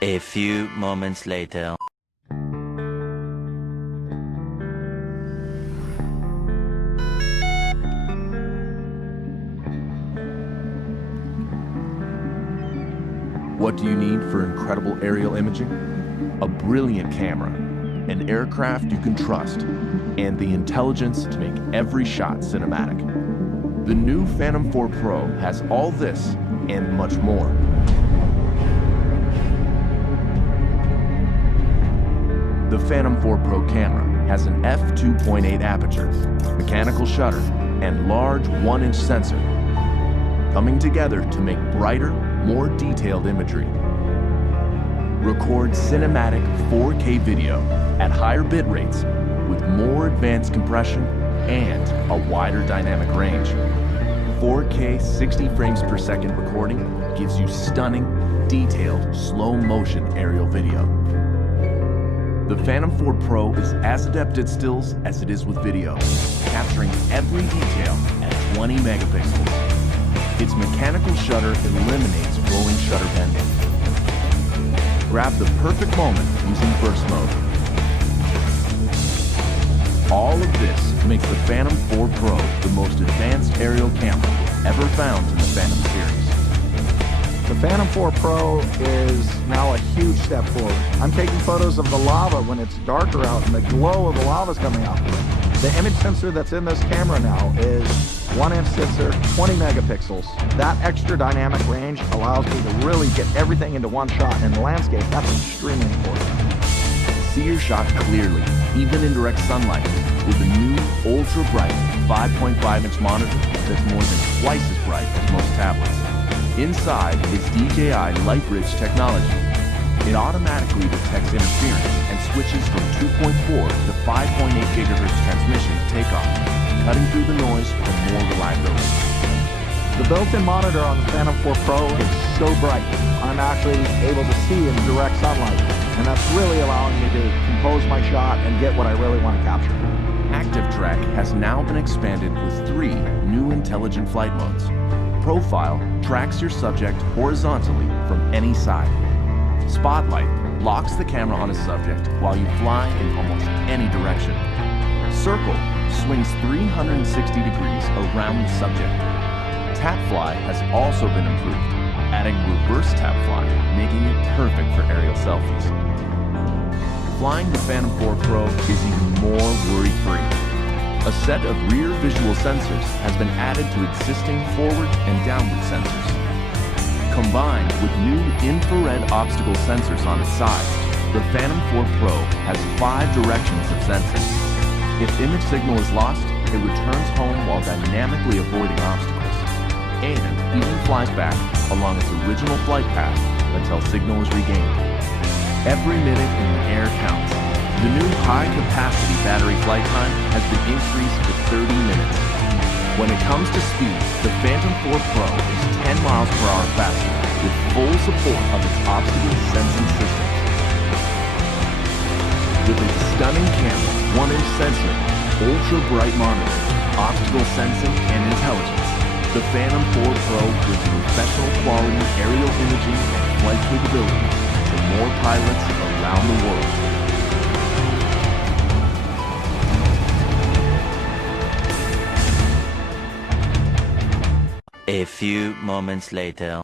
A few moments later. What do you need for incredible aerial imaging? A brilliant camera, an aircraft you can trust, and the intelligence to make every shot cinematic. The new Phantom 4 Pro has all this and much more. The Phantom 4 Pro camera has an f2.8 aperture, mechanical shutter, and large 1-inch sensor, coming together to make brighter, more detailed imagery. Record cinematic 4K video at higher bit rates with more advanced compression and a wider dynamic range. 4K 60 frames per second recording gives you stunning, detailed, slow-motion aerial video. The Phantom 4 Pro is as adept at stills as it is with video, capturing every detail at 20 megapixels. Its mechanical shutter eliminates rolling shutter bending. Grab the perfect moment using burst mode. All of this makes the Phantom 4 Pro the most advanced aerial camera ever found in the Phantom series. The Phantom 4 Pro is now a huge step forward. I'm taking photos of the lava when it's darker out and the glow of the lava is coming out. The image sensor that's in this camera now is 1-inch sensor, 20 megapixels. That extra dynamic range allows me to really get everything into one shot in the landscape. That's extremely important. See your shot clearly, even in direct sunlight, with the new ultra-bright 5.5-inch monitor that's more than twice as bright as most tablets. Inside is DJI LightBridge technology. It automatically detects interference and switches from 2.4 to 5.8 gigahertz transmission to takeoff, cutting through the noise for more reliability. The built-in monitor on the Phantom 4 Pro is so bright, I'm actually able to see in direct sunlight, and that's really allowing me to compose my shot and get what I really want to capture. Active Track has now been expanded with 3 new intelligent flight modes. Profile tracks your subject horizontally from any side. Spotlight locks the camera on a subject while you fly in almost any direction. Circle swings 360 degrees around the subject. Tap Fly has also been improved, adding reverse tap fly, making it perfect for aerial selfies. Flying the Phantom 4 Pro is even more worry-free. A set of rear visual sensors has been added to existing forward and downward sensors. Combined with new infrared obstacle sensors on its side, the Phantom 4 Pro has 5 directions of sensing. If image signal is lost, it returns home while dynamically avoiding obstacles, and even flies back along its original flight path until signal is regained. Every minute in the air counts. The new high-capacity battery flight time has been increased to 30 minutes. When it comes to speed, the Phantom 4 Pro is 10 miles per hour faster with full support of its obstacle sensing system. With its stunning camera, 1-inch sensor, ultra-bright monitor, obstacle sensing, and intelligence, the Phantom 4 Pro brings professional quality aerial imaging and flight capability to more pilots around the world. A few moments later.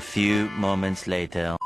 A few moments later.